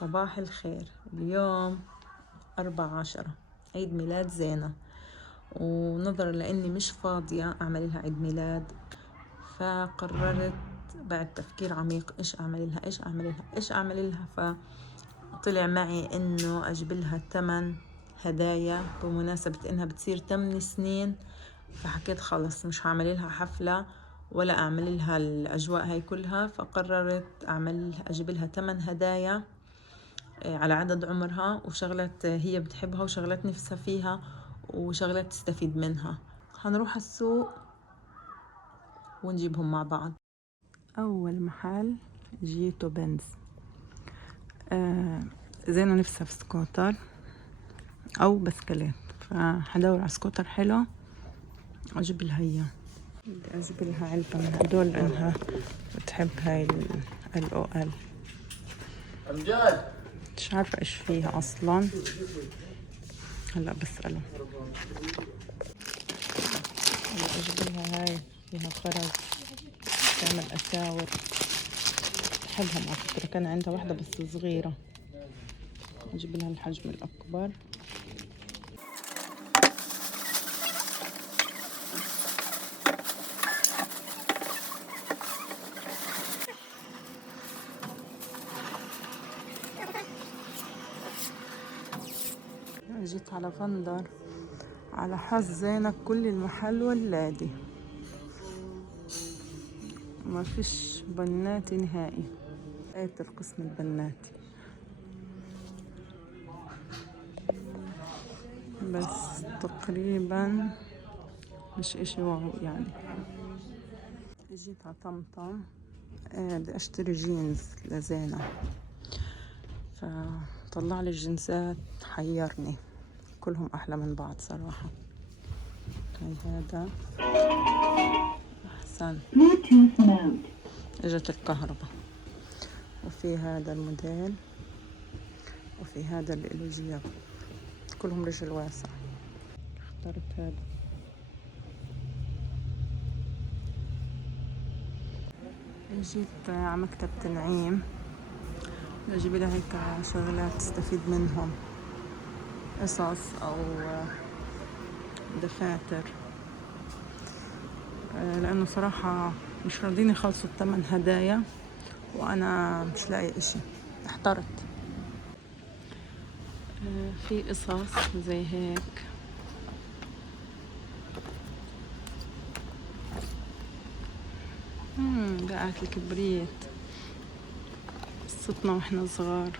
صباح الخير. اليوم 14 عيد ميلاد زينة، ونظرا لأني مش فاضية أعمل لها عيد ميلاد، فقررت بعد تفكير عميق إيش أعمل لها. فطلع معي إنه أجيب لها 8 هدايا بمناسبة إنها بتصير 8 سنين. فحكيت خلص مش هعمل لها حفلة ولا أعمل لها الأجواء هاي كلها، فقررت أجيب لها 8 هدايا على عدد عمرها، وشغلات هي بتحبها وشغلات نفسها فيها وشغلات تستفيد منها. هنروح السوق ونجيبهم مع بعض. أول محل جيتو بنز. زينة نفسها في سكوتر أو بسكليت، فحدور على سكوتر حلو أجيب لها إياه. بدي أجيب لها علبة من هدول لأنها بتحب هاي الأوال. مش عارفة إيش فيها أصلا، هلا بسأله. أجيب لها هاي فيها خرز تعمل أساور، بحبهم على فكرة. كان عندها واحدة بس صغيرة، أجيب لها الحجم الأكبر. جيت على فندر، على حظ زينب كل المحل ولادي، ما فيش بناتي نهائي. لقيت القسم البناتي بس تقريبا مش اشي واو يعني. جيت على طمطم، بدي اشتري جينز لزينة، فطلع لي الجنسات حيرني، كلهم احلى من بعض صراحة. هاي هذا احسن، اجت الكهرباء. وفي هذا الموديل، وفي هذا اللي له جياب، كلهم رجل واسع. اخترت هذا. جيت على مكتبة نعيم، بجيب لها هيك شغلات تستفيد منهم، قصص او دفاتر، لانه صراحة مش راضين يخلصوا ال8 هدايا وانا مش لاقي اشي، احترت. في قصص زي هيك، بقعت الكبريت قصتنا واحنا صغار.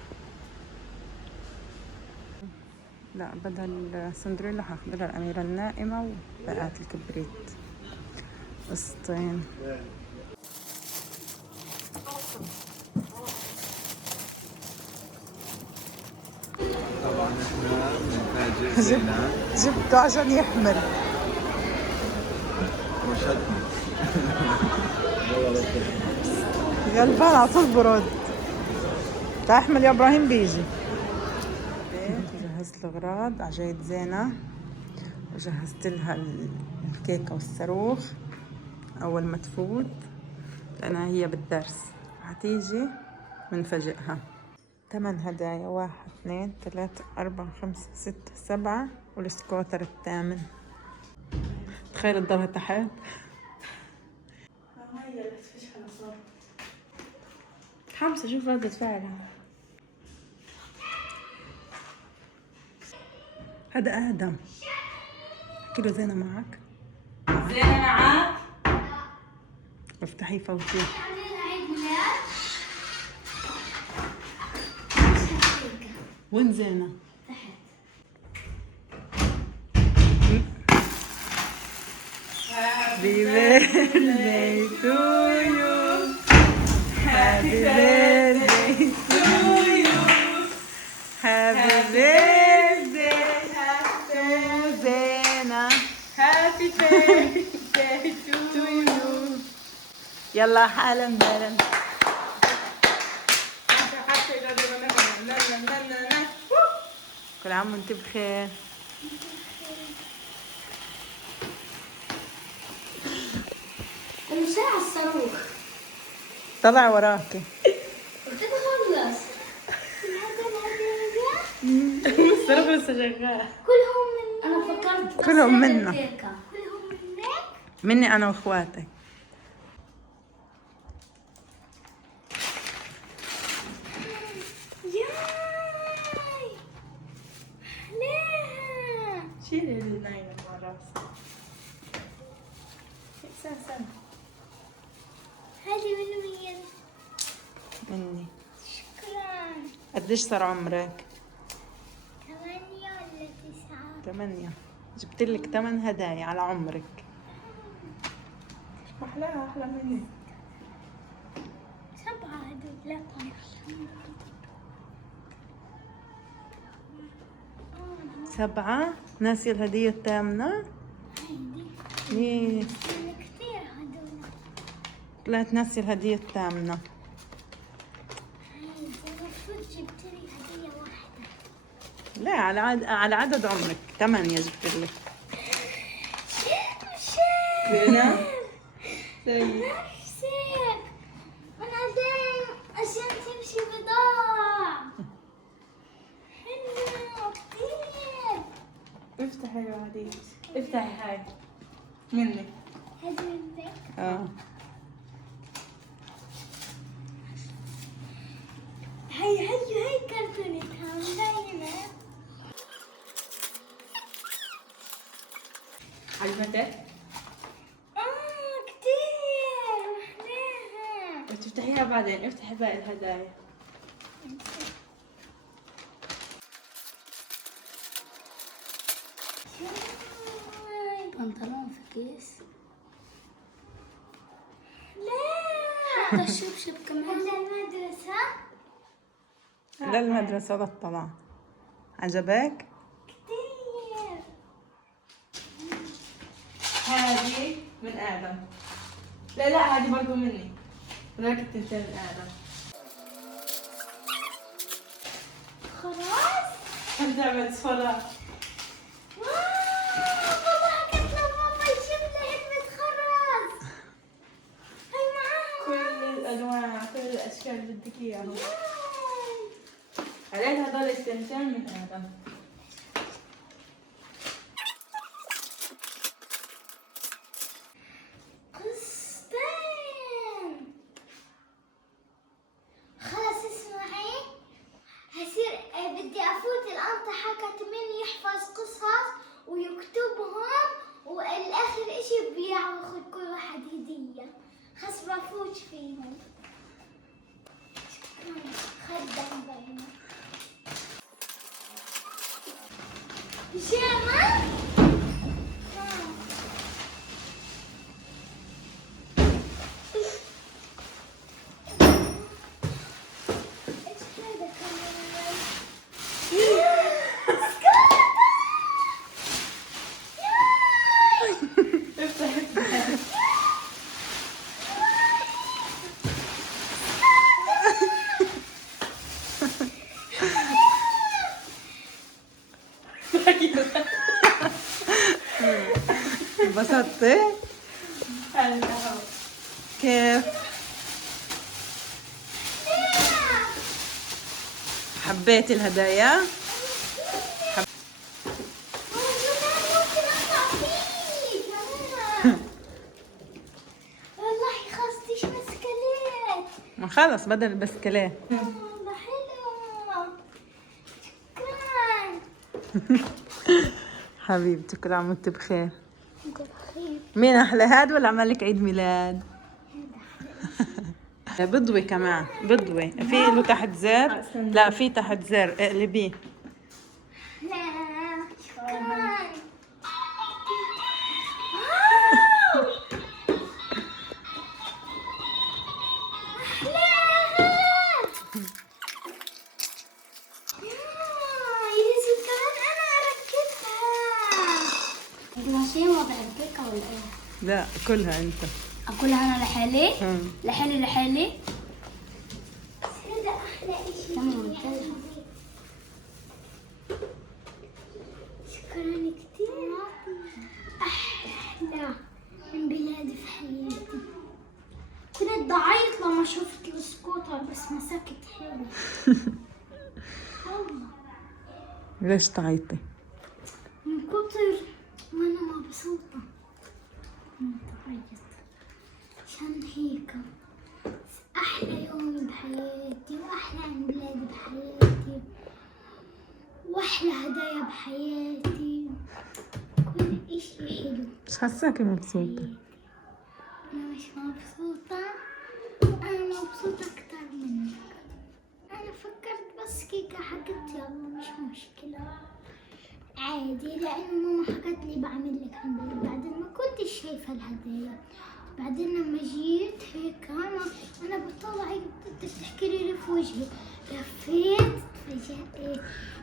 لا، بدل سندريلا هاخد لها الأميرة النائمة وبقعت الكبريت قصتين. طبعا احنا بنفاجئ زينة، جبته عشان يحمل رشدنا. غلبان على طول برد. تعال احمل يا ابراهيم بيجي. جهزت الاغراض على جاية زينة، وجهزت لها الكيكة والصاروخ اول ما تفوت، لانها هي بالدرس هتيجي منفاجئها. 8 هدايا، 1 2 3 4 5 6 7 والسكوتر الثامن. تخيل تضلها تحت. هي فيش حاجة صار. حمزة شوف ردة فعلها. هذا آدم، احكي له زينة معك. زينة معاك؟ افتحي فوتي. وين زينة؟ Happy birthday to you. Happy birthday to you. Happy birthday to زينة. Happy birthday to you. يلا حالا بالا. كل عام وانت بخير. المساعة الصاروخ طلع وراكي. قلت له خلص. الصراحة لسه شغال. كلهم مني. أنا فكرت كلهم منا. كلهم منك. مني انا واخواتي. ياي ليه؟ شيلي النايلة مع راسك. سنة. هذه من مين؟ مني. شكرا. قديش صار عمرك؟ 8 ولا 9؟ 8. جبت لك 8 هدايا على عمرك. أحلاها أحلى مني. 7 هدول. لا 7. ناسي الهدية الثامنة؟ ليه؟ كثير هدول. طلعت ناسي الهدية الثامنة. المفروض جبت لي هدية واحدة. لا على عدد عمرك 8 جبت لك. زينة. زي. نفسك. أنا دايم عشان تمشي بضاعة. حلو كثير. افتحي هذه. افتحي هاي. مني. هذه منك. هي كرتونتها مبينة. عجبتك؟ كتير محلاها. بتفتحيها بعدين. افتحي باقي الهدايا. بنطلون في كيس. لا حتى الشبشب كمان. للمدرسة. للمدرسة للطلع. عجبك؟ كتير. هذه من آدم. لا هذه برضو مني. هذاك التنتين من آدم. خلاص. لعبة صلاة. والله حكيت لماما يجيب لي علبة خرز. هاي معاها. كل الأنواع كل الأشكال اللي بدك إياهم. ياي. عليها هذول التنتين من آدم. قسطين. خلاص اسمعي. هصير بدي افوت الانطحة كاتمين يحفظ قصص ويكتبهم والاخر اشي بياخذ كل واحد هدية. خلاص بفوت فيهم. شكرا. خدم بينا. بيجامة؟ ايش هذا كمان؟ انبسطتي؟ كيف؟ حبيتي الهدايا؟ والله خلصتيش مسكلات. ما خلص بدل البسكليت. والله حلو. شكرا. حبيبتي كل عام وانت بخير. انت بخير. مين احلى هاد ولا عمل لك عيد ميلاد؟ بضوي كمان بضوي في له تحت زر. لا في تحت زر اقلبيه. لا شكرا. شيء وضع الكيكة ولا ايه؟ لا كلها انت. اكلها انا لحالي؟ مم. لحالي هذا احلى شيء. تمام شكرا كثير. احلى من بلادي في حياتي. كنت ضعيت لما شفت السكوتر بس مسكت حلو. والله ليش تعيطي؟ من كتر ما أنا مبسوطة كنت بعيط عشان هيك أحلى يوم بحياتي وأحلى عيد ميلاد بحياتي وأحلى هدايا بحياتي، كل إشي حلو. مش حاساكي مبسوطة. أنا مش مبسوطة، أنا مبسوطة أكتر منك. أنا فكرت بس كيكة حكت يلا مش مشكلة عادي، لأنه ماما حكت لي بعمل لك هدايا، بعدين ما كنتش شايفة الهدايا. بعدين لما جيت هيك أنا بطلع هيك بدك تحكي لي في وجهي، لفيت تفاجأت.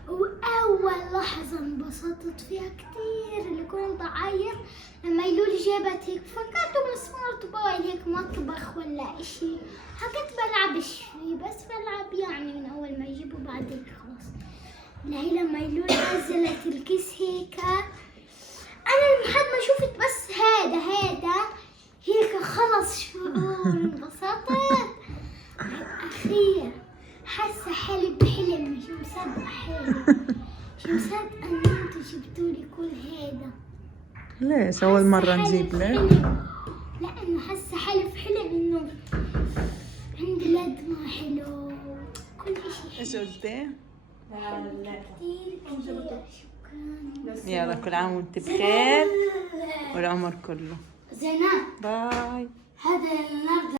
وأول لحظة انبسطت فيها كتير اللي كنت أعيط لما يقولوا جابت هيك، فكرته سمارت بوي هيك مطبخ ولا إشي، حكيت بلعبش فيه بس بلعب يعني من أول ما يجيبوا بعدين خلاص. لهي لما يقولوا نزلت الكيس هيك أنا لحد ما شفت بس هذا هيك خلص شعور انبسطت. أخير حاسة حالي بحلم، مش مصدقة حالي، مش مصدقة إن انتوا جبتولي كل هذا. ليش أول مرة نجيب لك؟ لأنه حاسة حالي في حلم إنه عندي لدمة حلو كل إشي حلو. إيش قلتي؟ كتير شكرا. يلا كل عام وانت بخير والعمر كله. زينات باي. هذا النهارده